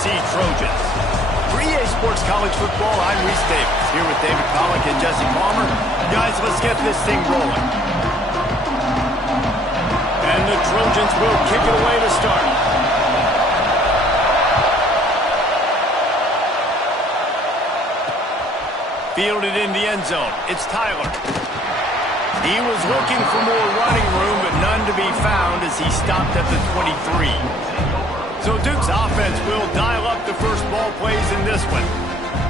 USC Trojans. For EA Sports College Football, I'm Reese Davis, here with David Pollack and Jesse Palmer. Guys, let's get this thing rolling. And the Trojans will kick it away to start. Fielded in the end zone. It's Tyler. He was looking for more running room, but none to be found as he stopped at the 23. So Duke's offense will dial up the first ball plays in this one.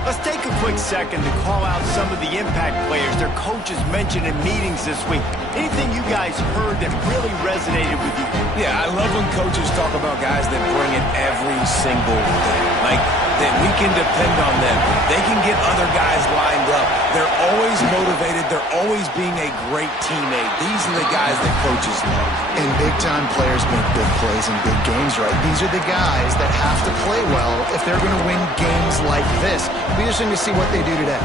Let's take a quick second to call out some of the impact players their coaches mentioned in meetings this week. Anything you guys heard that really resonated with you? Yeah, I love when coaches talk about guys that bring it every single day. Like, that we can depend on them. They can get other guys lined up. They're always motivated. They're always being a great teammate. These are the guys that coaches love. And big-time players make big plays in big games, right? These are the guys that have to play well if they're going to win games like this. Be interesting to see what they do today.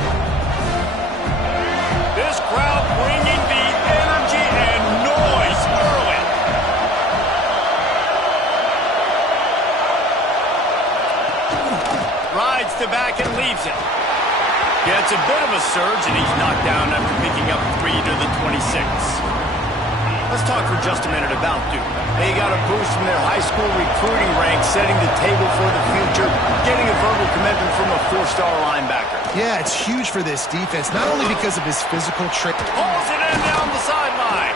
This crowd bringing the energy and noise early. Rides to back and leaves it. Gets a bit of a surge, and he's knocked down after picking up 3 to the 26. Let's talk for just a minute about Duke. They got a boost from their high school recruiting ranks, setting the table for the future, getting a verbal commitment from a 4-star linebacker. Yeah, it's huge for this defense, not only because of his physical trick. Pulls it in down the sideline.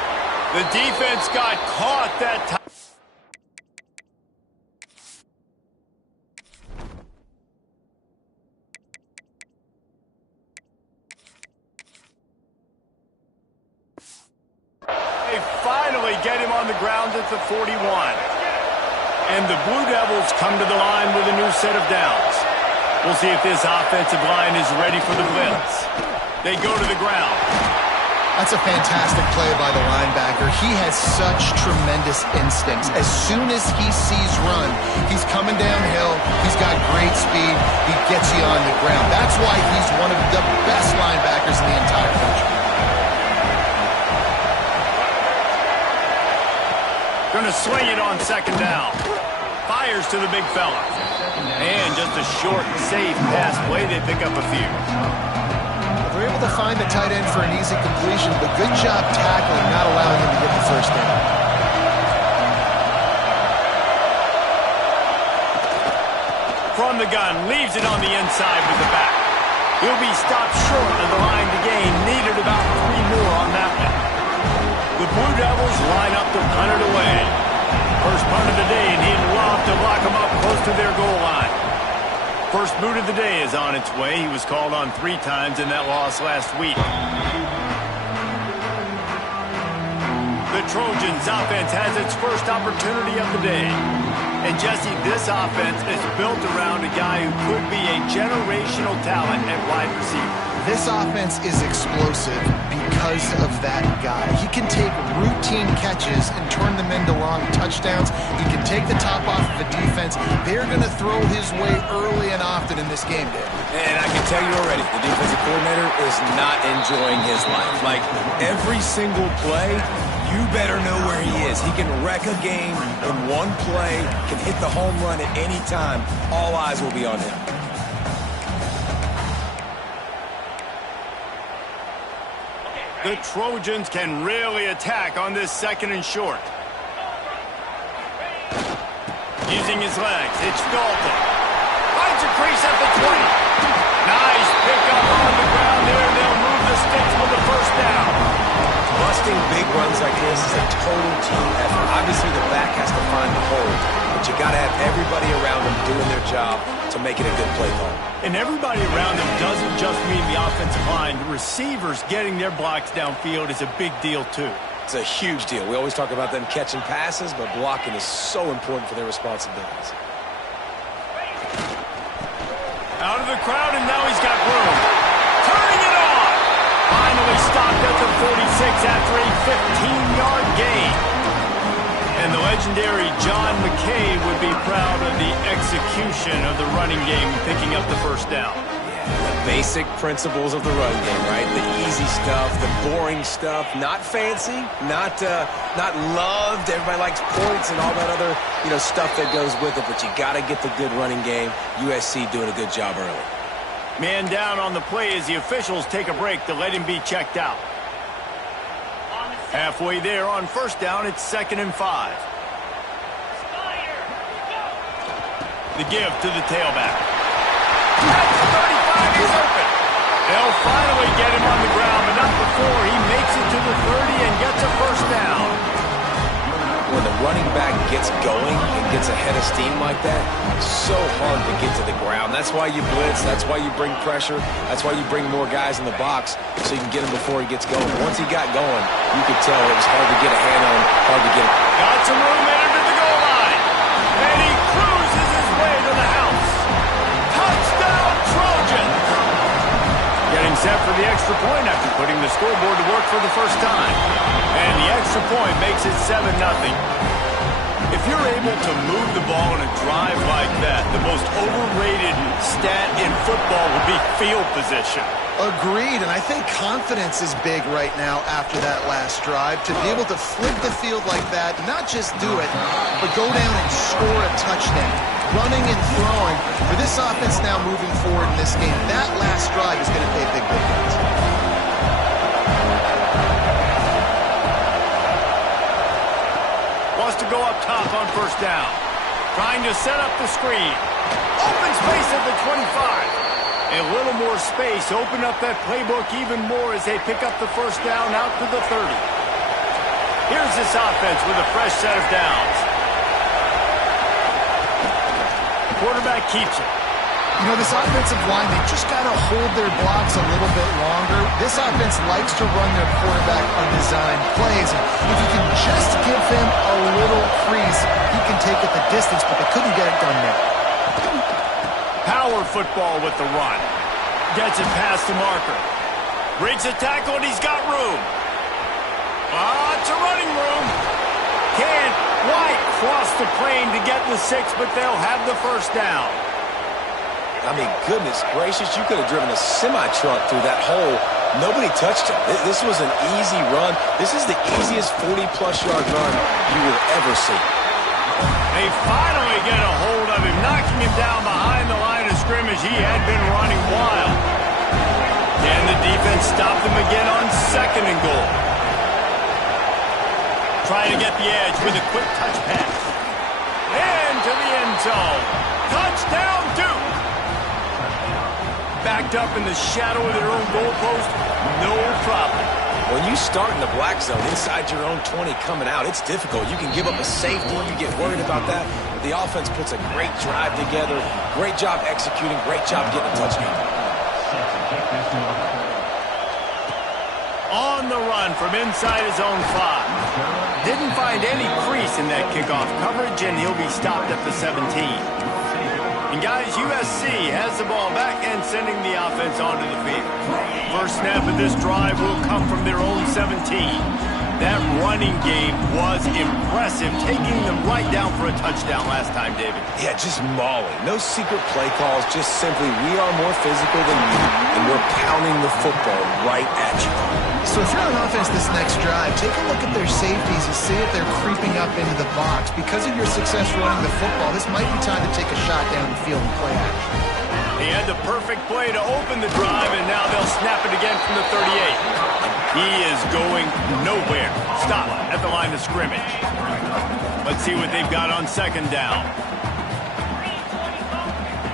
The defense got caught that time. They finally get him on the ground at the 41. And the Blue Devils come to the line with a new set of downs. We'll see if this offensive line is ready for the blitz. They go to the ground. That's a fantastic play by the linebacker. He has such tremendous instincts. As soon as he sees run, he's coming downhill. He's got great speed. He gets you on the ground. That's why he's one of the best linebackers in the entire country. Going to swing it on second down. Fires to the big fella. And just a short, safe pass play. They pick up a few. They're able to find the tight end for an easy completion, but good job tackling, not allowing him to get the first down. From the gun, leaves it on the inside with the back. He'll be stopped short of the line to gain. Needed about 3 more on that one. The Blue Devils line up to punt it away. First punt of the day, and he'd love to lock them up close to their goal line. First boot of the day is on its way. He was called on 3 times in that loss last week. The Trojans offense has its first opportunity of the day. And Jesse, this offense is built around a guy who could be a generational talent at wide receiver. This offense is explosive because of that guy. He can take routine catches and turn them into long touchdowns. He can take the top off of a defense. They're going to throw his way early and often in this game, Dave. And I can tell you already, the defensive coordinator is not enjoying his life. Like, every single play, you better know where he is. He can wreck a game in one play, can hit the home run at any time. All eyes will be on him. The Trojans can really attack on this second and short. Using his legs, it's Dalton. Finds a crease at the 20. Nice pickup on the ground there, and they'll move the sticks with the first down. Busting big runs like this is a total team effort. Obviously, the back has to find the hole, but you got to have everybody around them doing their job to make it a good play call. And everybody around them doesn't just mean the offensive line. The receivers getting their blocks downfield is a big deal, too. It's a huge deal. We always talk about them catching passes, but blocking is so important for their responsibilities. Out of the crowd, and now he's got room. Turning it on! Finally stopped at the 46 after a 15-yard gain. And the legendary John McKay would be proud of the execution of the running game, picking up the first down. The basic principles of the run game, right? The easy stuff, the boring stuff, not fancy, not loved. Everybody likes points and all that other, stuff that goes with it, but you got to get the good running game. USC doing a good job early. Man down on the play as the officials take a break to let him be checked out. Halfway there on first down, it's 2nd and 5. The give to the tailback. At the 35, he's open. They'll finally get him on the ground, but not before he makes it to the 30 and gets a first down. When the running back gets going and gets ahead of steam like that, it's so hard to get to the ground. That's why you blitz. That's why you bring pressure. That's why you bring more guys in the box so you can get him before he gets going. Once he got going, you could tell it was hard to get a hand on him, hard to get him. Got some room entered the goal line. And he cruises his way to the house. Touchdown, Trojans! Getting set for the extra point after putting the scoreboard to work for the first time. And the extra point makes it 7-0. If you're able to move the ball in a drive like that, the most overrated stat in football would be field position. Agreed, and I think confidence is big right now after that last drive. To be able to flip the field like that, not just do it, but go down and score a touchdown. Running and throwing, for this offense now moving forward in this game, that last drive is going to pay big dividends. Wants to go up top on first down. Trying to set up the screen. Open space at the 25. A little more space. Open up that playbook even more as they pick up the first down out to the 30. Here's this offense with a fresh set of downs. Quarterback keeps it. This offensive line, they just got to hold their blocks a little bit longer. This offense likes to run their quarterback on design plays. If you can just give him a little crease, he can take it the distance, but they couldn't get it done there. Power football with the run. Gets it past the marker. Breaks the tackle, and he's got room. It's a running room. Can't quite cross the plane to get the 6, but they'll have the first down. I mean, goodness gracious, you could have driven a semi-truck through that hole. Nobody touched him. This was an easy run. This is the easiest 40-plus yard run you will ever see. They finally get a hold of him, knocking him down behind the line of scrimmage. He had been running wild. Can the defense stop them again on 2nd and goal? Trying to get the edge with a quick touch pass. Into the end zone. Touchdown, Duke! Backed up in the shadow of their own goalpost, no problem. When you start in the black zone inside your own 20 coming out, it's difficult. You can give up a safety. You get worried about that. The offense puts a great drive together. Great job executing. Great job getting a touchdown. On the run from inside his own 5. Didn't find any crease in that kickoff coverage, and he'll be stopped at the 17. And guys, USC has the ball back and sending the offense onto the field. First snap of this drive will come from their own 17. That running game was impressive, taking them right down for a touchdown last time, David. Yeah, just mauling. No secret play calls, just simply we are more physical than you, and we're pounding the football right at you. So if you're on offense this next drive, take a look at their safeties and see if they're creeping up into the box. Because of your success running the football, this might be time to take a shot down the field and play action. He had the perfect play to open the drive, and now they'll snap it again from the 38. He is going nowhere. Stop at the line of scrimmage. Let's see what they've got on 2nd down.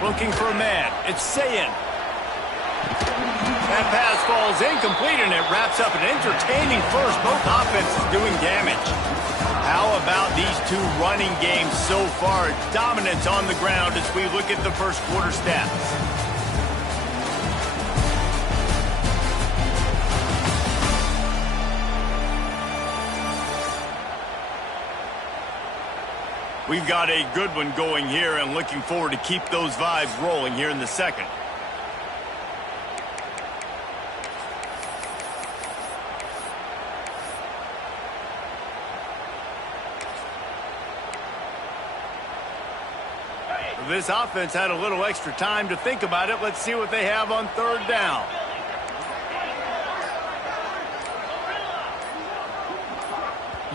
Looking for a man. It's Sayin. That pass falls incomplete, and it wraps up an entertaining first. Both offenses doing damage. How about these two running games so far? Dominance on the ground as we look at the first quarter stats. We've got a good one going here, and looking forward to keep those vibes rolling here in the second. This offense had a little extra time to think about it. Let's see what they have on third down.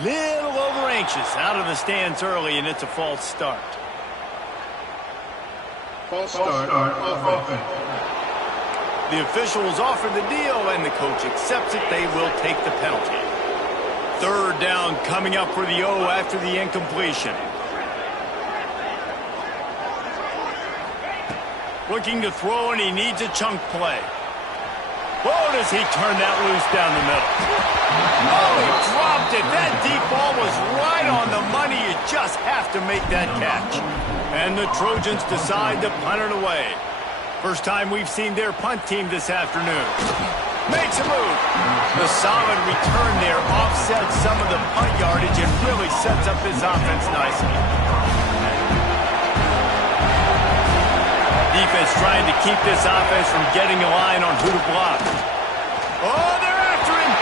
Little over anxious out of the stands early, and it's a false start. False start offense. The officials offer the deal, and the coach accepts it. They will take the penalty. Third down coming up for the O after the incompletion. Looking to throw, and he needs a chunk play. Oh, does he turn that loose down the middle? Oh, he dropped it. That deep ball was right on the money. You just have to make that catch. And the Trojans decide to punt it away. First time we've seen their punt team this afternoon. Makes a move. The solid return there offsets some of the punt yardage and really sets up his offense nicely. Defense trying to keep this offense from getting a line on who to block. Oh, they're after him.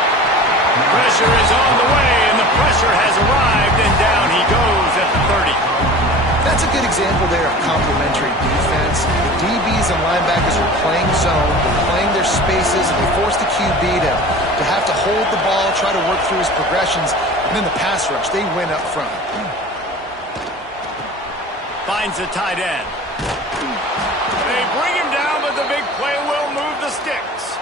Pressure is on the way, and the pressure has arrived, and down he goes at the 30. That's a good example there of complementary defense. The DBs and linebackers are playing zone, they're playing their spaces, and they force the QB to have to hold the ball, try to work through his progressions, and then the pass rush, they win up front. Finds the tight end. They bring him down, but the big play will move the sticks.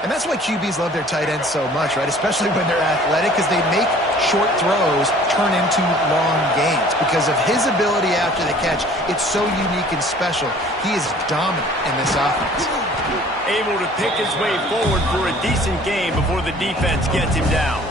And that's why QBs love their tight ends so much, right? Especially when they're athletic, because they make short throws turn into long gains. Because of his ability after the catch, it's so unique and special. He is dominant in this offense. Able to pick his way forward for a decent game before the defense gets him down.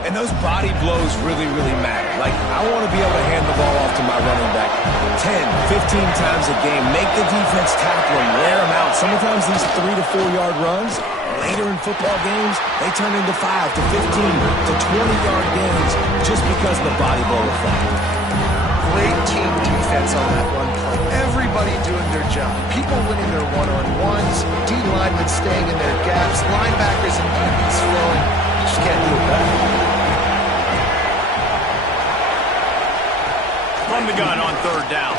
And those body blows really, really matter. Like, I want to be able to hand the ball off to my running back 10, 15 times a game. Make the defense tackle him, wear him out. Sometimes these 3 to 4 yard runs, later in football games, they turn into 5 to 15 to 20-yard gains just because of the body blow effect. Great team defense on that run play. Everybody doing their job. People winning their one-on-ones, D linemen staying in their gaps, linebackers and DBs flowing. Just can't do it better. From the gun on third down.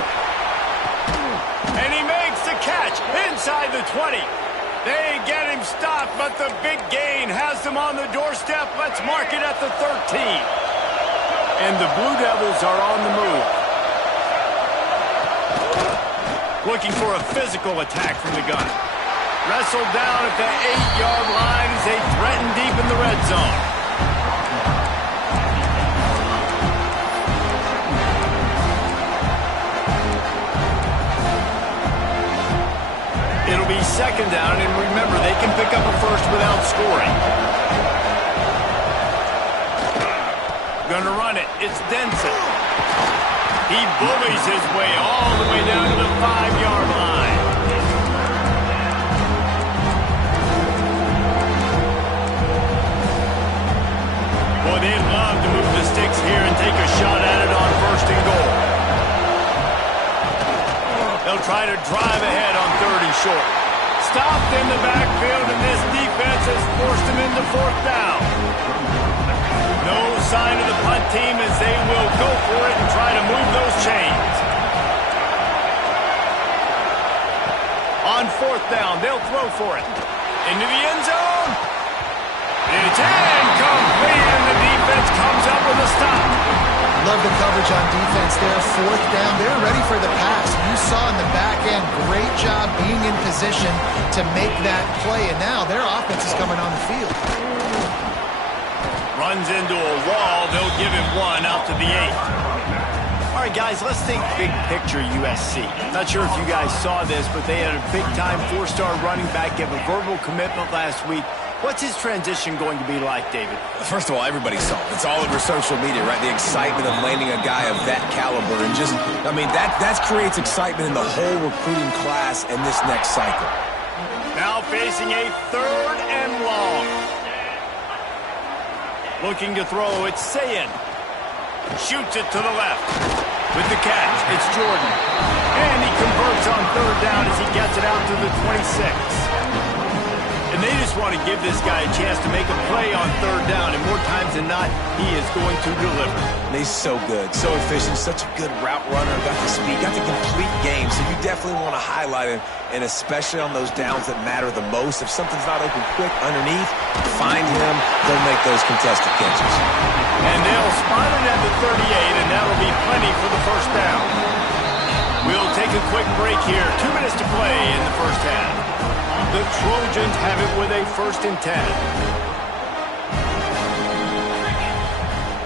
And he makes the catch inside the 20. They get him stopped, but the big gain has them on the doorstep. Let's mark it at the 13. And the Blue Devils are on the move. Looking for a physical attack from the gun. Wrestled down at the 8-yard line as they threaten deep in the red zone. It'll be second down, and remember, they can pick up a first without scoring. Gonna run it. It's Denson. He bullies his way all the way down to the 5-yard line. Boy, they'd love to move the sticks here and take a shot at it on first and goal. They'll try to drive ahead on third and short. Stopped in the backfield, and this defense has forced them into fourth down. No sign of the punt team as they will go for it and try to move those chains. On fourth down, they'll throw for it. Into the end zone. It's incomplete, and the defense comes up with a stop. Love the coverage on defense there. Fourth down, they're ready for the pass. You saw in the back end, great job being in position to make that play, and now their offense is coming on the field. Runs into a wall. They'll give him one out to the 8. All right, guys, let's think big picture USC. Not sure if you guys saw this, but they had a big-time 4-star running back give a verbal commitment last week. What's his transition going to be like, David? First of all, everybody saw it. It's all over social media, right? The excitement of landing a guy of that caliber. And just, I mean, that creates excitement in the whole recruiting class in this next cycle. Now facing a third and long. Looking to throw, it's Sayin. Shoots it to the left. With the catch, it's Jordan. And he converts on third down as he gets it out to the 26. And they just want to give this guy a chance to make a play on third down, and more times than not, he is going to deliver. And he's so good, so efficient, such a good route runner, got the speed, got the complete game, so you definitely want to highlight him, and especially on those downs that matter the most. If something's not open quick underneath, find him, they'll make those contested catches. And they'll spot it at the 38, and that'll be plenty for the first down. We'll take a quick break here. 2 minutes to play in the first half. The Trojans have it with a 1st and 10.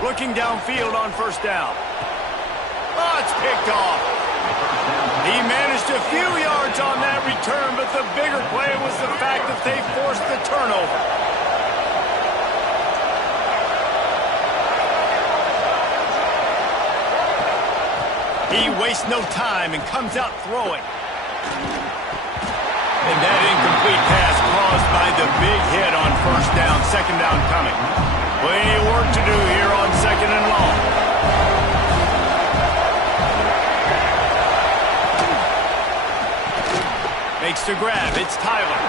Looking downfield on first down. Oh, it's picked off. He managed a few yards on that return, but the bigger play was the fact that they forced the turnover. He wastes no time and comes out throwing. And that incomplete pass caused by the big hit on first down, 2nd down coming. Plenty of work to do here on 2nd and long. Makes the grab. It's Tyler.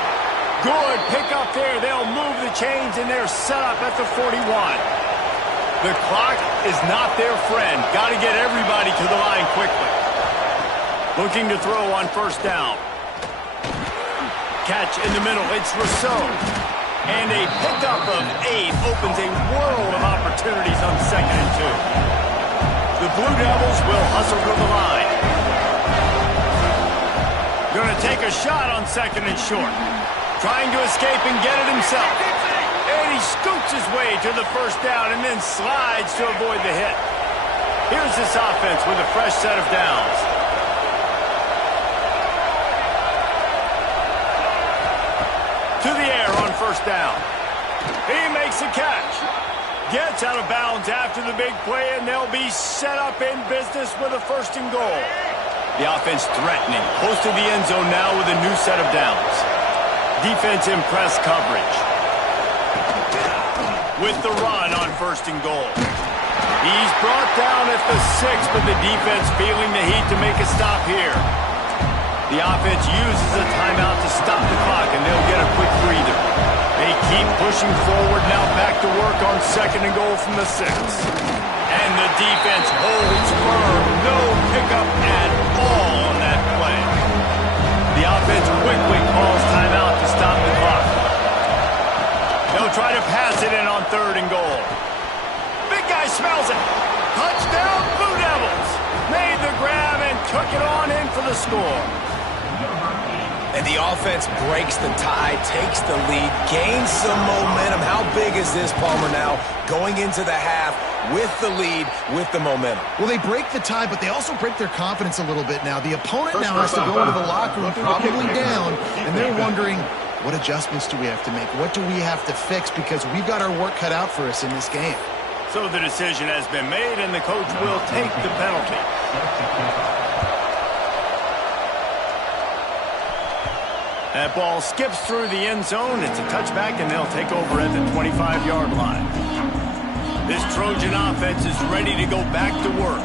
Good pick up there. They'll move the chains, and they're set up at the 41. The clock is not their friend. Got to get everybody to the line quickly. Looking to throw on first down. Catch in the middle. It's Rousseau. And a pickup of 8 opens a world of opportunities on 2nd and 2. The Blue Devils will hustle to the line. Going to take a shot on 2nd and short. Trying to escape and get it himself. And he scoots his way to the first down and then slides to avoid the hit. Here's this offense with a fresh set of downs. To the air on first down. He makes a catch. Gets out of bounds after the big play, and they'll be set up in business with a 1st and goal. The offense threatening. Close to the end zone now with a new set of downs. Defense in press coverage. With the run on 1st and goal. He's brought down at the 6, but the defense feeling the heat to make a stop here. The offense uses a timeout to stop the clock, and they'll get a quick breather. They keep pushing forward, now back to work on 2nd and goal from the 6. And the defense holds firm. No pickup at all on that play. The offense quickly calls timeout to stop the clock. They'll try to pass it in on 3rd and goal. Big guy smells it. Touchdown, Blue Devils. Made the grab and took it on in for the score. And the offense breaks the tie, takes the lead, gains some momentum. How big is this, Palmer, now going into the half with the lead, with the momentum? Well, they break the tie, but they also break their confidence a little bit now. The opponent now has to go into the locker room probably down, and they're wondering, what adjustments do we have to make? What do we have to fix? Because we've got our work cut out for us in this game. So the decision has been made, and the coach will take the penalty. That ball skips through the end zone. It's a touchback, and they'll take over at the 25-yard line. This Trojan offense is ready to go back to work.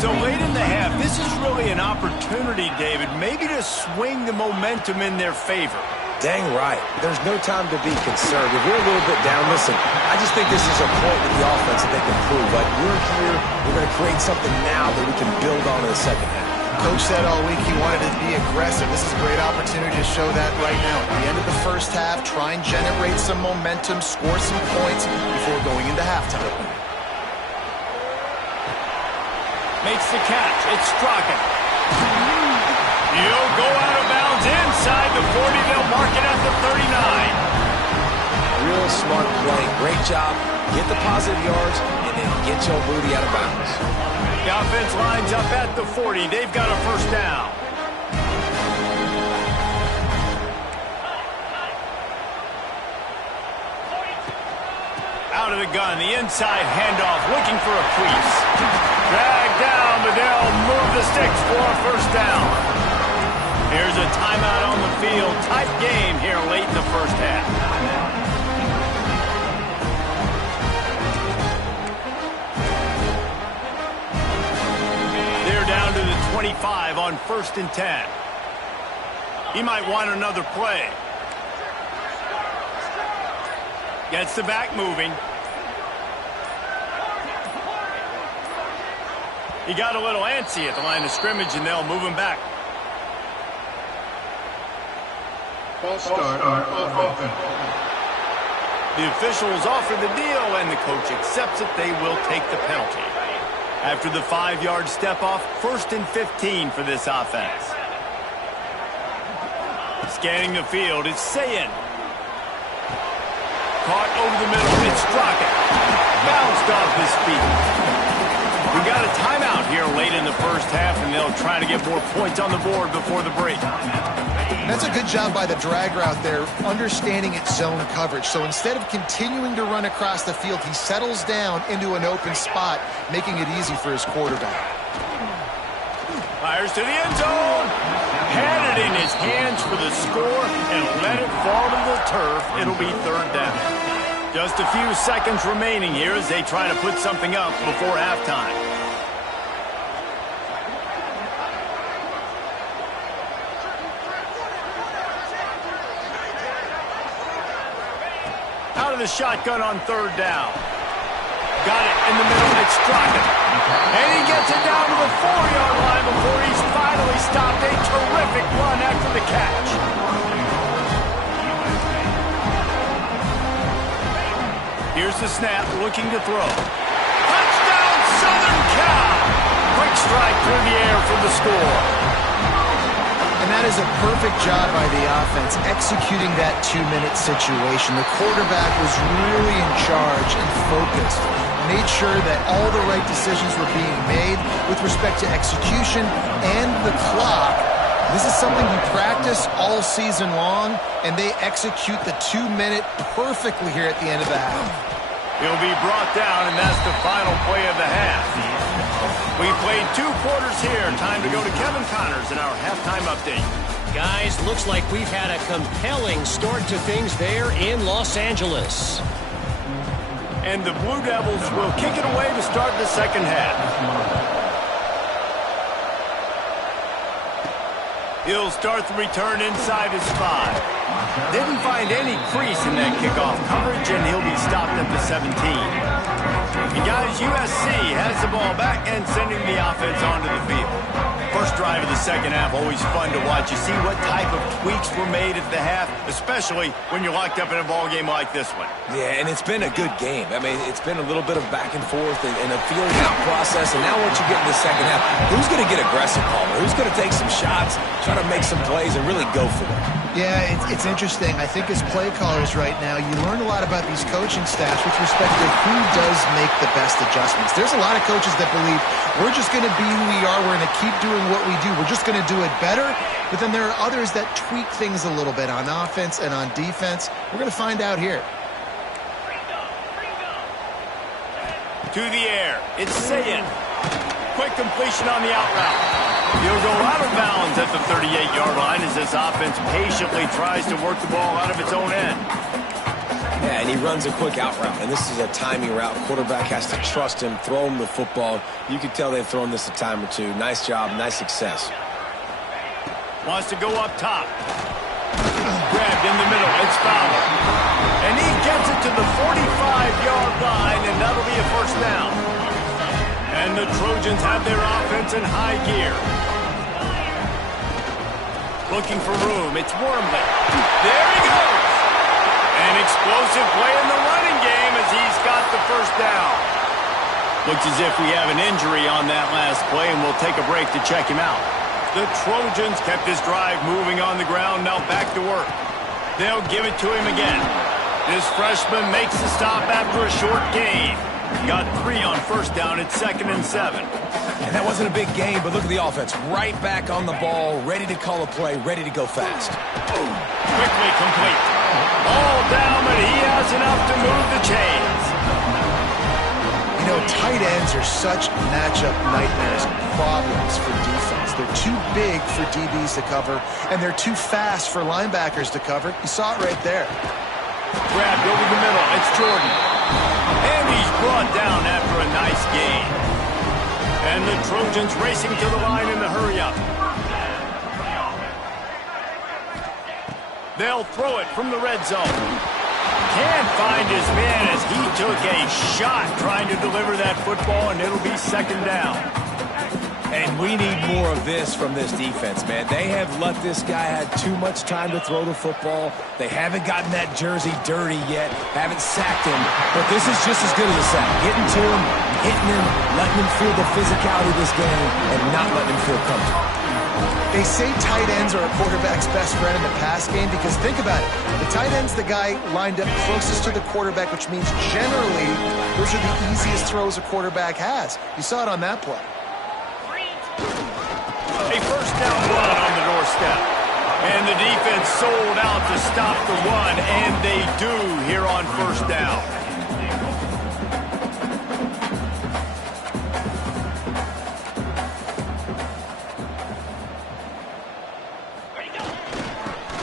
So late in the half, this is really an opportunity, David, maybe to swing the momentum in their favor. Dang right. There's no time to be concerned. If we're a little bit down, listen, I just think this is a point with the offense that they can prove. Like, we're here, we're going to create something now that we can build on in the second half. Coach said all week he wanted to be aggressive. This is a great opportunity to show that right now. At the end of the first half, try and generate some momentum, score some points before going into halftime. Makes the catch. It's Strachan. He'll go out of bounds inside the 40. They'll mark it at the 39. Real smart play. Great job. Get the positive yards, and then get your booty out of bounds. The offense lines up at the 40. They've got a first down. Out of the gun, the inside handoff, looking for a crease. Dragged down, but they'll move the sticks for a first down. Here's a timeout on the field. Tight game here late in the first half. Down to the 25 on 1st and 10. He might want another play. Gets the back moving. He got a little antsy at the line of scrimmage, and they'll move him back. False start on offense. The officials offer the deal, and the coach accepts it. They will take the penalty. After the 5-yard step-off, 1st and 15 for this offense. Scanning the field, it's Sayin. Caught over the middle, it's Strockett. Bounced off his feet. We got a timeout here late in the first half, and they'll try to get more points on the board before the break. That's a good job by the drag route there, understanding its zone coverage. So instead of continuing to run across the field, he settles down into an open spot, making it easy for his quarterback. Fires to the end zone. Had it in his hands for the score and let it fall to the turf. It'll be 3rd down. Just a few seconds remaining here as they try to put something up before halftime. Out of the shotgun on 3rd down. Got it in the middle. It's Strockett. And he gets it down to the 4-yard line before he's finally stopped. A terrific run after the catch. Here's the snap, looking to throw. Touchdown, Southern Cal! Quick strike through the air for the score. And that is a perfect job by the offense, executing that 2-minute situation. The quarterback was really in charge and focused. Made sure that all the right decisions were being made with respect to execution and the clock. This is something you practice all season long, and they execute the 2-minute perfectly here at the end of the half. He'll be brought down, and that's the final play of the half. We played 2 quarters here. Time to go to Kevin Connors in our halftime update. Guys, looks like we've had a compelling start to things there in Los Angeles. And the Blue Devils will kick it away to start the second half. He'll start the return inside his 5. Didn't find any crease in that kickoff coverage, and he'll be stopped at the 17. And guys, USC has the ball back and sending the offense onto the field. First drive of the second half, always fun to watch. You see what type of tweaks were made at the half, especially when you're locked up in a ball game like this one. Yeah, and it's been a good game. I mean, it's been a little bit of back and forth and a feeling out process. And now once you get in the second half, who's going to get aggressive, Palmer? Who's going to take some shots, try to make some plays, and really go for it? Yeah, it's interesting. I think as play callers right now, you learn a lot about these coaching staffs with respect to who does make the best adjustments. There's a lot of coaches that believe we're just going to be who we are. We're going to keep doing what we do. We're just going to do it better. But then there are others that tweak things a little bit on offense and on defense. We're going to find out here. To the air. It's Sayin. Quick completion on the out route. He'll go out of bounds at the 38-yard line as this offense patiently tries to work the ball out of its own end. Yeah, and he runs a quick out route, and this is a timing route. Quarterback has to trust him, throw him the football. You can tell they've thrown this a time or two. Nice job, nice success. Wants to go up top. Grabbed in the middle. It's Fowler. And he gets it to the 45-yard line, and that'll be a first down. And the Trojans have their offense in high gear. Looking for room. It's Wormley. There he goes. An explosive play in the running game as he's got the first down. Looks as if we have an injury on that last play, and we'll take a break to check him out. The Trojans kept this drive moving on the ground. Now back to work. They'll give it to him again. This freshman makes the stop after a short gain. Got 3 on first down. It's 2nd and 7. And that wasn't a big game, but look at the offense. Right back on the ball, ready to call a play, ready to go fast. Quickly complete. All down, but he has enough to move the chains. You know, tight ends are such matchup nightmares and problems for defense. They're too big for DBs to cover, and they're too fast for linebackers to cover. You saw it right there. Grabbed over the middle. It's Jordan. And he's brought down after a nice gain. And the Trojans racing to the line in the hurry-up. They'll throw it from the red zone. Can't find his man as he took a shot trying to deliver that football, and it'll be second down. And we need more of this from this defense, man. They have let this guy have too much time to throw the football. They haven't gotten that jersey dirty yet, haven't sacked him. But this is just as good as a sack. Getting to him, hitting him, letting him feel the physicality of this game, and not letting him feel comfortable. They say tight ends are a quarterback's best friend in the pass game because think about it. The tight end's the guy lined up closest to the quarterback, which means generally those are the easiest throws a quarterback has. You saw it on that play. A first down run on the doorstep. And the defense sold out to stop the run, and they do here on first down.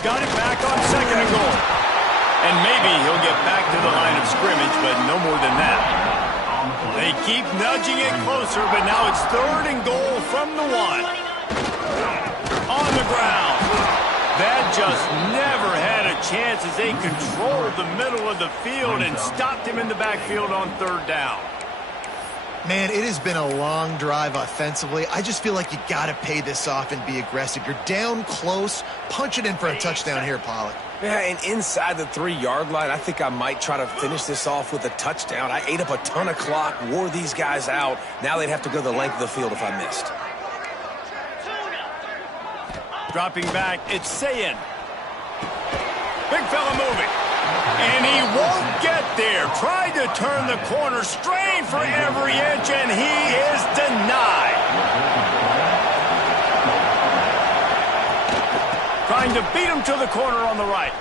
Got it back on second and goal. And maybe he'll get back to the line of scrimmage, but no more than that. They keep nudging it closer, but now it's third and goal from the one. On the ground. That just never had a chance as they controlled the middle of the field and stopped him in the backfield on third down. Man, it has been a long drive offensively. I just feel like you got to pay this off and be aggressive. You're down close. Punch it in for a touchdown here, Pollack. Yeah, and inside the 3-yard line, I think I might try to finish this off with a touchdown. I ate up a ton of clock, wore these guys out. Now they'd have to go the length of the field if I missed. Dropping back, it's Sayin. Big fella moving. And he won't get there. Tried to turn the corner, strained for every inch, and he is denied. Trying to beat him to the corner on the right.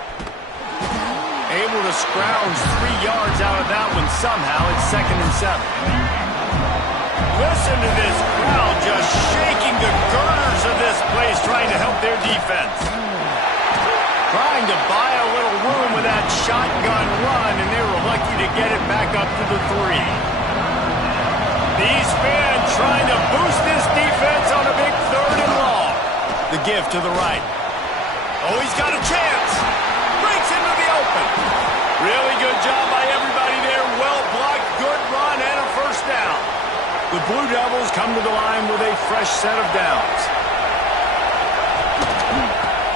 Able to scrounge 3 yards out of that one somehow. It's second and 7. Listen to this crowd just shaking the girders of this place, trying to help their defense. Trying to buy a little room with that shotgun run, and they were lucky to get it back up to the 3. These fans trying to boost this defense on a big third and long. The give to the right. Oh, he's got a chance. Breaks into the open. Really good job by everybody there. Well blocked, good run, and a first down. The Blue Devils come to the line with a fresh set of downs.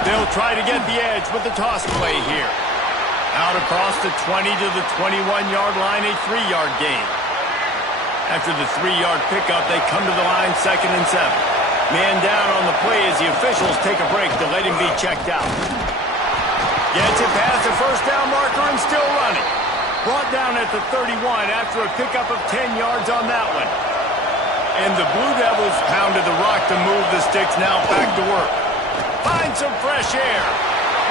They'll try to get the edge with the toss play here. Out across the 20 to the 21-yard line, a 3-yard gain. After the 3-yard pickup, they come to the line second and 7. Man down on the play as the officials take a break to let him be checked out. Gets it past the first down marker and still running. Brought down at the 31 after a pickup of 10 yards on that one. And the Blue Devils pounded the rock to move the sticks, now back to work. Find some fresh air.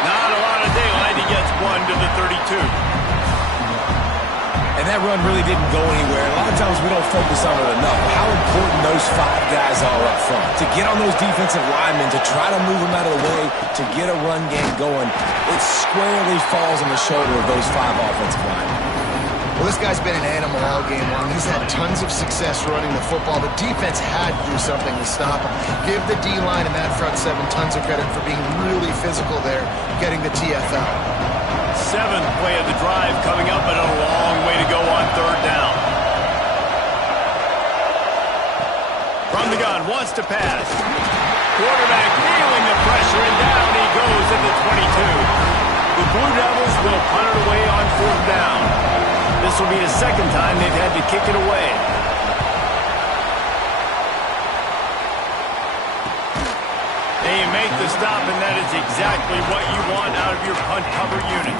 Not a lot of daylight. He gets one to the 32. And that run really didn't go anywhere. A lot of times we don't focus on it enough. How important those 5 guys are up front. To get on those defensive linemen, to try to move them out of the way, to get a run game going, it squarely falls on the shoulder of those 5 offensive linemen. Well, this guy's been an animal all game long. He's had tons of success running the football. The defense had to do something to stop him. Give the D-line and that front 7 tons of credit for being really physical there, getting the TFL. 7th play of the drive coming up, but a long way to go on third down. From the gun, wants to pass. Quarterback feeling the pressure, and down he goes at the 22. The Blue Devils will punt it away on fourth down. This will be the second time they've had to kick it away. They make the stop, and that is exactly what you want out of your punt cover unit.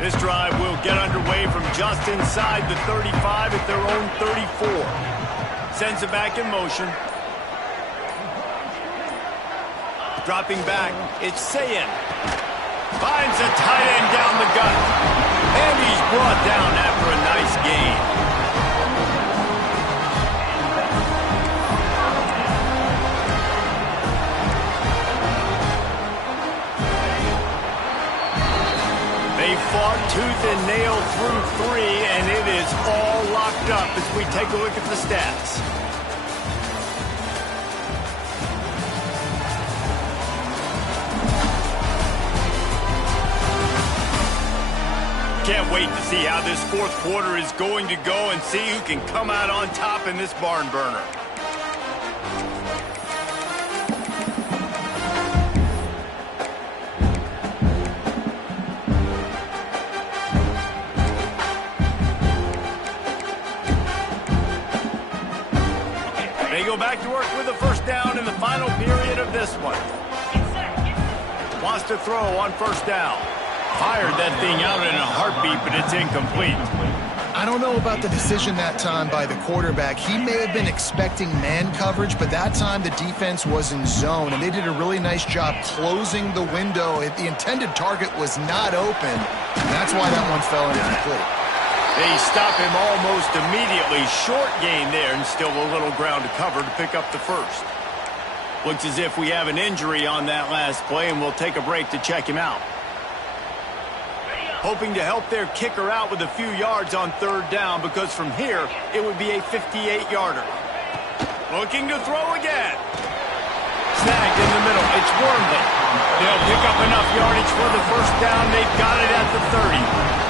This drive will get underway from just inside the 35 at their own 34. Sends it back in motion. Dropping back, it's Sayin. Finds a tight end down the gut. And he's brought down after a nice gain. They fought tooth and nail through 3, and it is all locked up as we take a look at the stats. can't wait to see how this fourth quarter is going to go and see who can come out on top in this barn burner. They go back to work with a first down in the final period of this one. Wants to throw on first down. Fired that thing out in a heartbeat, but it's incomplete. I don't know about the decision that time by the quarterback. He may have been expecting man coverage, but that time the defense was in zone, and they did a really nice job closing the window. The intended target was not open, and that's why that one fell incomplete. They stop him almost immediately. Short gain there, and still a little ground to cover to pick up the first. Looks as if we have an injury on that last play, and we'll take a break to check him out. Hoping to help their kicker out with a few yards on third down, because from here, it would be a 58-yarder. Looking to throw again. Snagged in the middle. It's Wormley. They'll pick up enough yardage for the first down. They've got it at the 30.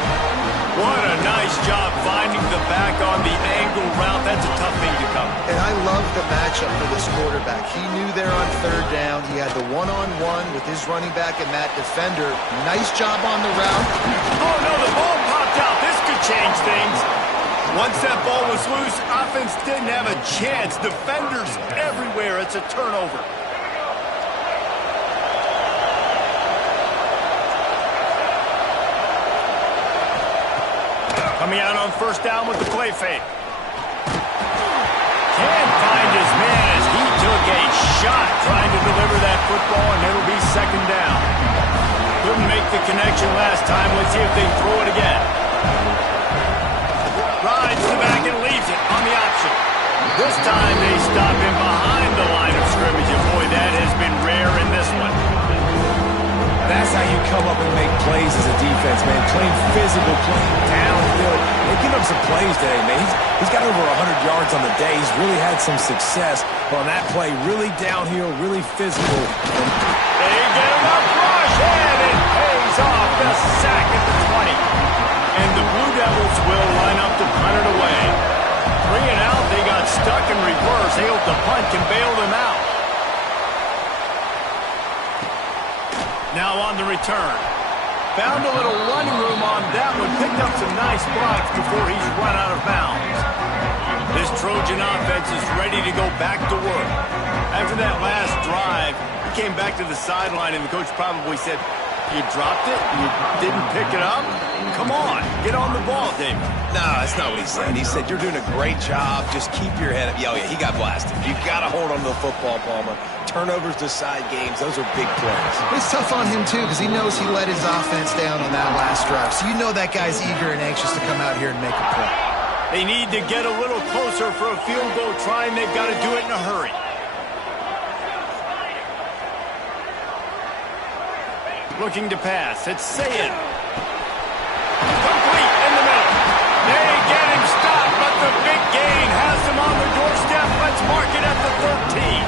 What a nice job finding the back on the angle route. That's a tough thing to cover. And I love the matchup for this quarterback. He knew there on third down. He had the one-on-one with his running back and that defender. Nice job on the route. Oh, no, the ball popped out. This could change things. Once that ball was loose, offense didn't have a chance. Defenders everywhere. It's a turnover. Coming out on first down with the play fake. Can't find his man as he took a shot trying to deliver that football, and it'll be second down. Couldn't make the connection last time. Let's see if they throw it again. Rides the back and leaves it on the option. This time they stop him behind the line of scrimmage, and boy, that has been rare in this one. That's how you come up and make plays as a defense, man. Playing physical, playing downfield. They give up some plays today, man. He's got over 100 yards on the day. He's really had some success on that play. Really downhill, really physical. They get him up rush, and it pays off. The sack at the 20. And the Blue Devils will line up to punt it away. 3 and out, they got stuck in reverse. They hope the punt can bail them out. Now on the return. Found a little running room on that one. Picked up some nice blocks before he's run out of bounds. This Trojan offense is ready to go back to work. After that last drive, he came back to the sideline, and the coach probably said, "You dropped it? You didn't pick it up? Come on, get on the ball, David." No, that's not what he said. He said, "You're doing a great job. Just keep your head up." Yeah, he got blasted. You got to hold on to the football, Palmer. Turnovers decide games. Those are big plays. It's tough on him, too, because he knows he let his offense down on that last drive. So you know that guy's eager and anxious to come out here and make a play. They need to get a little closer for a field goal try, and they've got to do it in a hurry. Looking to pass. It's Sayin. Complete in the middle. They get him stopped, but the big gain has them on the doorstep. Let's mark it at the 13.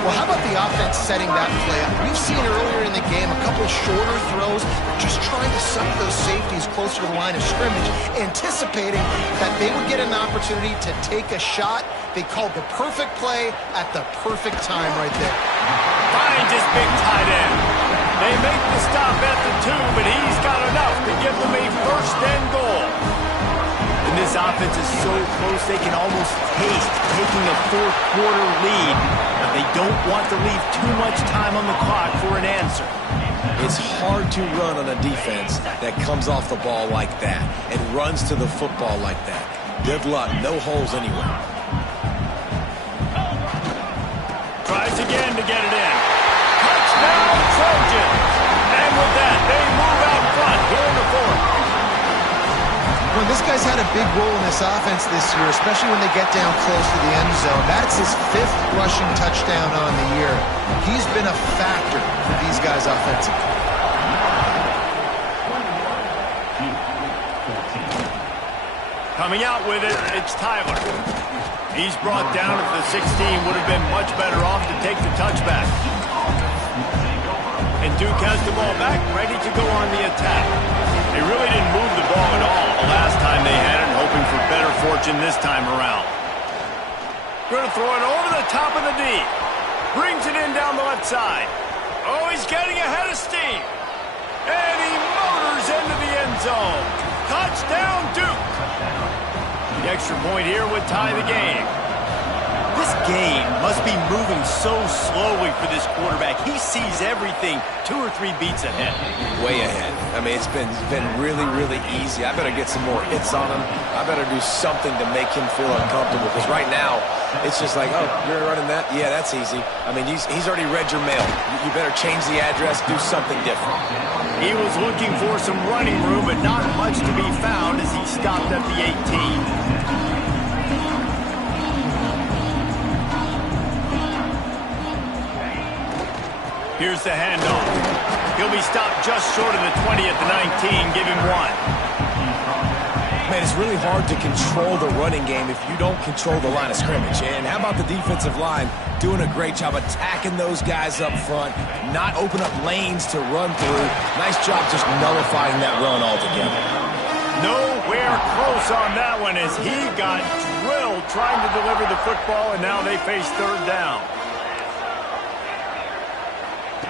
Well, how about the offense setting that play up? We've seen earlier in the game a couple shorter throws, just trying to suck those safeties closer to the line of scrimmage, anticipating that they would get an opportunity to take a shot. They called the perfect play at the perfect time right there. Finds his big tight end. They make the stop at the 2, but he's got enough to give them a first and goal. And this offense is so close they can almost taste taking a fourth quarter lead. But they don't want to leave too much time on the clock for an answer. It's hard to run on a defense that comes off the ball like that and runs to the football like that. Good luck. No holes anywhere. Tries again to get it in. Touchdown, Trojans! And with that, they move out front here in the fourth. Well, this guy's had a big role in this offense this year, especially when they get down close to the end zone. That's his 5th rushing touchdown on the year. He's been a factor for these guys offensively. Coming out with it, it's Tyler. He's brought down at the 16. Would have been much better off to take the touchback. And Duke has the ball back, ready to go on the attack. They They really didn't move the ball at all the last time they had it, hoping for better fortune this time around. Going to throw it over the top of the D. Brings it in down the left side. Oh, he's getting ahead of steam. And he motors into the end zone. Touchdown, Duke. The extra point here would tie the game. This game must be moving so slowly for this quarterback. He sees everything 2 or 3 beats ahead. Way ahead. I mean, it's been really, really easy. I better get some more hits on him. I better do something to make him feel uncomfortable. Because right now, it's just like, oh, you're running that? Yeah, that's easy. I mean, he's already read your mail. You better change the address, do something different. He was looking for some running room, but not much to be found as he stopped at the 18. Here's the handoff. He'll be stopped just short of the 20 at the 19. Give him 1. Man, it's really hard to control the running game if you don't control the line of scrimmage. And how about the defensive line doing a great job attacking those guys up front, not open up lanes to run through. Nice job just nullifying that run altogether. Nowhere close on that one as he got drilled trying to deliver the football, and now they face 3rd down.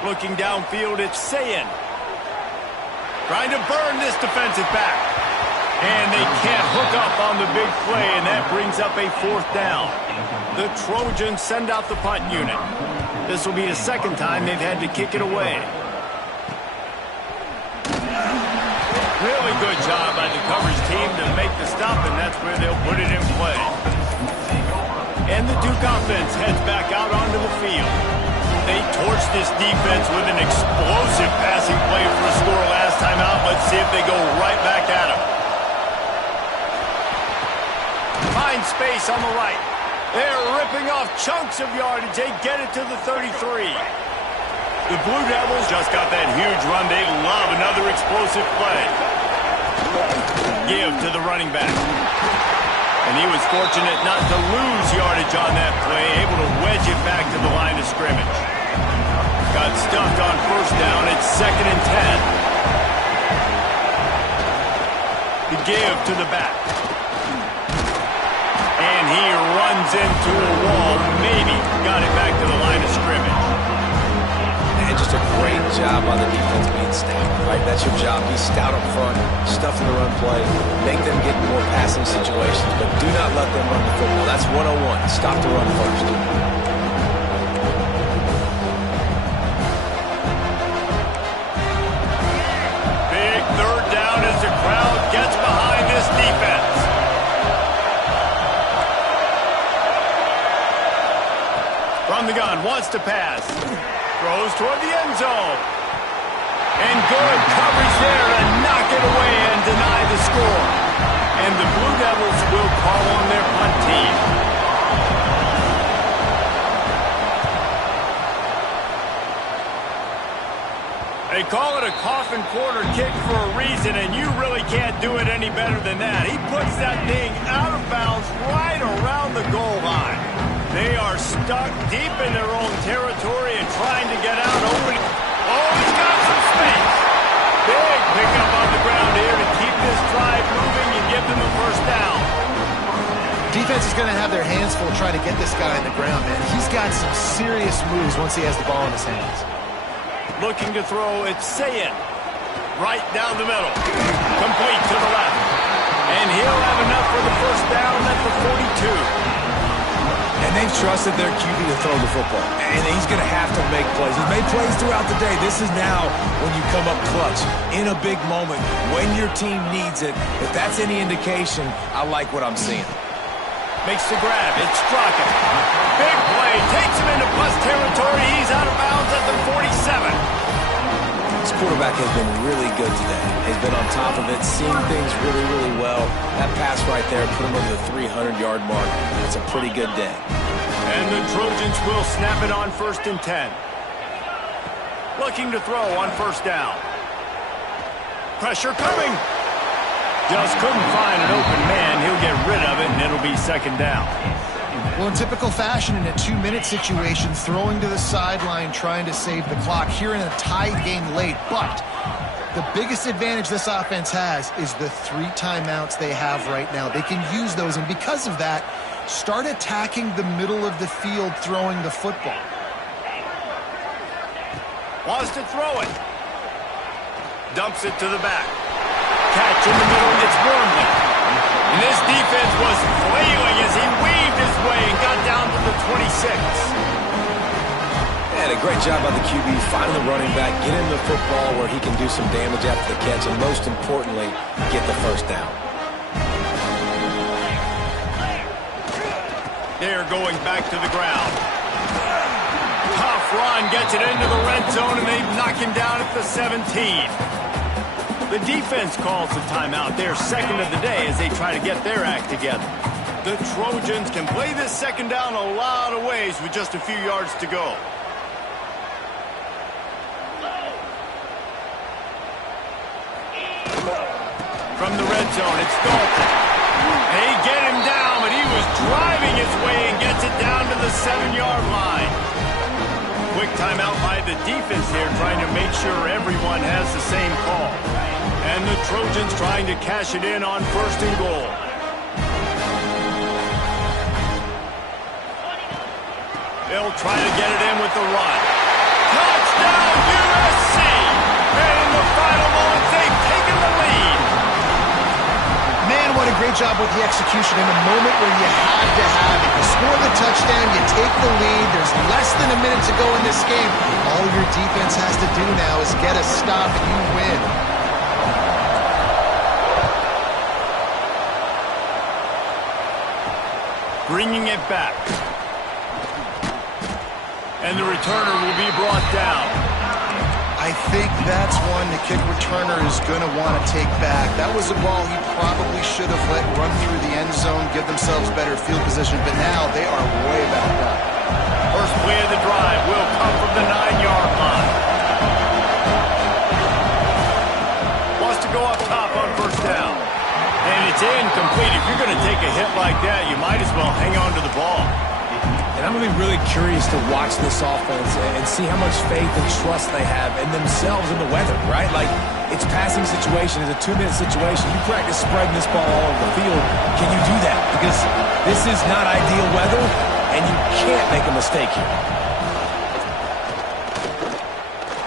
Looking downfield, it's Sayin. Trying to burn this defensive back. And they can't hook up on the big play, and that brings up a 4th down. The Trojans send out the punt unit. This will be the 2nd time they've had to kick it away. Really good job by the coverage team to make the stop, and that's where they'll put it in play. And the Duke offense heads back out onto the field. They torched this defense with an explosive passing play for a score last time out. Let's see if they go right back at him. Find space on the right. They're ripping off chunks of yardage. They get it to the 33. The Blue Devils just got that huge run. They love another explosive play. Give to the running back. And he was fortunate not to lose yardage on that play, able to wedge it back to the line of scrimmage. Got stuffed on 1st down. It's 2nd and 10. The give to the back. And he runs into a wall. Maybe got it back to the line of scrimmage. And just a great job on the defense being stout, right? That's your job. Be stout up front, stuff in the run play, make them get more passing situations, but do not let them run the football. That's 101. Stop the run first. Big 3rd down as the crowd gets behind this defense. From the gun, wants to pass. Throws toward the end zone. And good coverage there to knock it away and deny the score. And the Blue Devils will call on their punt team. They call it a coffin corner kick for a reason, and you really can't do it any better than that. He puts that thing out of bounds right around the goal line. They are stuck deep in their own territory and trying to get out open. Oh, he's got some space. Big pickup on the ground here to keep this drive moving and give them a 1st down. Defense is going to have their hands full trying to get this guy on the ground, man. He's got some serious moves once he has the ball in his hands. Looking to throw, it's Sayin. Right down the middle. Complete to the left. And he'll have enough for the 1st down at the 42. And they've trusted their QB to throw the football. And he's going to have to make plays. He's made plays throughout the day. This is now when you come up clutch in a big moment when your team needs it. If that's any indication, I like what I'm seeing. Makes the grab. It's Straka. Big play. Takes him into plus territory. He's out of bounds at the 47. This quarterback has been really good today. He's been on top of it, seeing things really, really well. That pass right there put him over the 300-yard mark. It's a pretty good day. And the Trojans will snap it on 1st and 10. Looking to throw on 1st down. Pressure coming. Just couldn't find an open man. He'll get rid of it, and it'll be 2nd down. Well, in typical fashion, in a 2-minute situation, throwing to the sideline, trying to save the clock here in a tie game late. But The biggest advantage this offense has is the 3 timeouts they have right now. They can use those, and because of that, start attacking the middle of the field throwing the football. Wants to throw it. Dumps it to the back. Catch in the middle. It's Wormley. And this defense was flailing as he weaved his way and got down to the 26. And a great job by the QB finding the running back, get him the football where he can do some damage after the catch, and most importantly, get the first down. They're going back to the ground. Tough run gets it into the red zone, and they knock him down at the 17. The defense calls the timeout. They're second of the day as they try to get their act together. The Trojans can play this second down a lot of ways with just a few yards to go. From the red zone, it's Dalton. They get him down, but he was driving his way and gets it down to the 7-yard line. Quick timeout by the defense here, trying to make sure everyone has the same call. And the Trojans trying to cash it in on 1st and goal. They'll try to get it in with the run. Touchdown, USC! And in the final moments, they've taken the lead. Man, what a great job with the execution in the moment where you had to have it. You score the touchdown, you take the lead. There's less than a minute to go in this game. All your defense has to do now is get a stop and you win. Bringing it back. And the returner will be brought down. I think that's one the kick returner is going to want to take back. That was a ball he probably should have let run through the end zone, give themselves better field position, but now they are way back up. First play of the drive will come from the 9-yard line. Wants to go up top on 1st down. And it's incomplete. If you're going to take a hit like that, you might as well hang on to the ball. And I'm going to be really curious to watch this offense and see how much faith and trust they have in themselves and the weather, right? Like, it's passing situation. It's a 2-minute situation. You practice spreading this ball all over the field. Can you do that? Because this is not ideal weather, and you can't make a mistake here.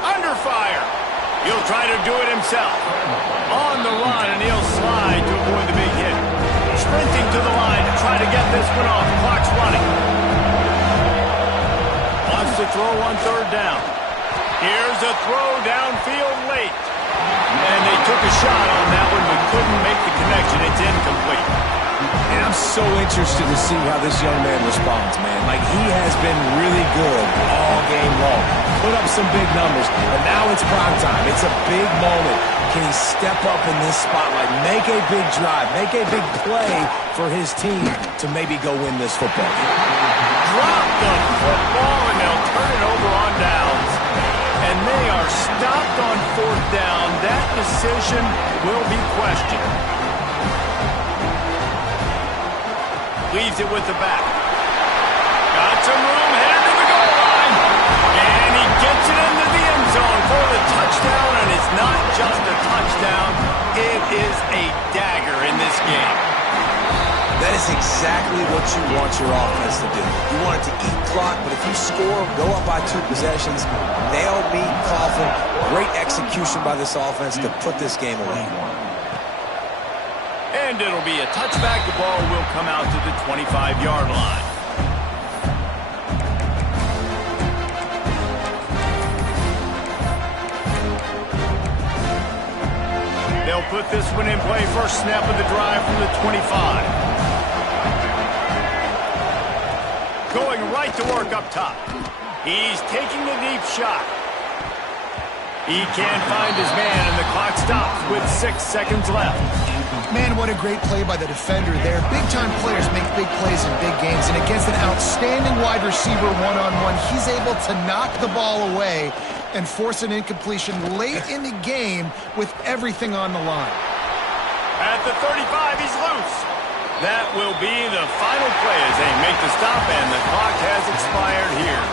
Under fire. He'll try to do it himself. On the run, and he'll slide to avoid the big hit. Sprinting to the line to try to get this one off. Clock's running. Wants to throw on 3rd down. Here's a throw downfield late. And they took a shot on that one, but couldn't make the connection. It's incomplete. And I'm so interested to see how this young man responds, man. Like, he has been really good all game long. Put up some big numbers, but now it's prime time. It's a big moment. Can he step up in this spotlight, make a big drive, make a big play for his team to maybe go win this football game? Drop the football, and they'll turn it over on downs. And they are stopped on 4th down. That decision will be questioned. Leaves it with the back. Got some room, headed to the goal line. And he gets it into the end zone for the touchdown. And it's not just a touchdown. It is a dagger in this game. That is exactly what you want your offense to do. You want it to eat clock, but if you score, go up by 2 possessions, nail meet coffin, great execution by this offense to put this game away. And it'll be a touchback. The ball will come out to the 25-yard line. They'll put this one in play. First snap of the drive from the 25. Going right to work up top. He's taking a deep shot. He can't find his man, and the clock stops with 6 seconds left. Man, what a great play by the defender there. Big-time players make big plays in big games, and against an outstanding wide receiver one-on-one, he's able to knock the ball away and force an incompletion late in the game with everything on the line. At the 35, he's loose. That will be the final play as they make the stop, and the clock has expired here.